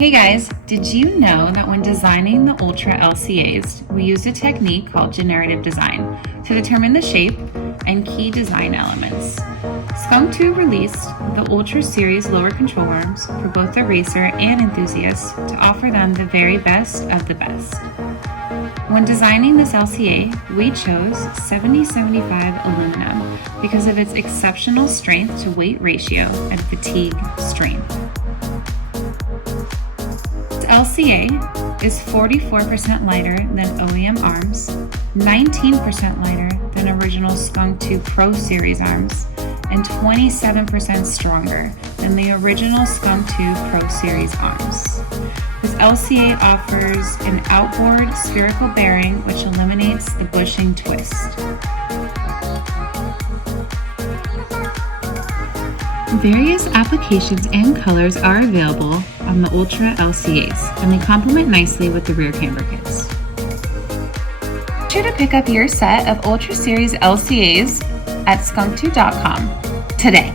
Hey guys, did you know that when designing the Ultra LCAs, we used a technique called Generative Design to determine the shape and key design elements? Skunk2 released the Ultra Series lower control arms for both the racer and enthusiast to offer them the very best of the best. When designing this LCA, we chose 70-75 aluminum because of its exceptional strength to weight ratio and fatigue strength. LCA is 44% lighter than OEM Arms, 19% lighter than original Skunk2 Pro Series Arms, and 27% stronger than the original Skunk2 Pro Series Arms. This LCA offers an outboard spherical bearing which eliminates the bushing twist. Various applications and colors are available on the Ultra LCAs, and they complement nicely with the rear camber kits. Be sure to pick up your set of Ultra Series LCAs at skunk2.com today.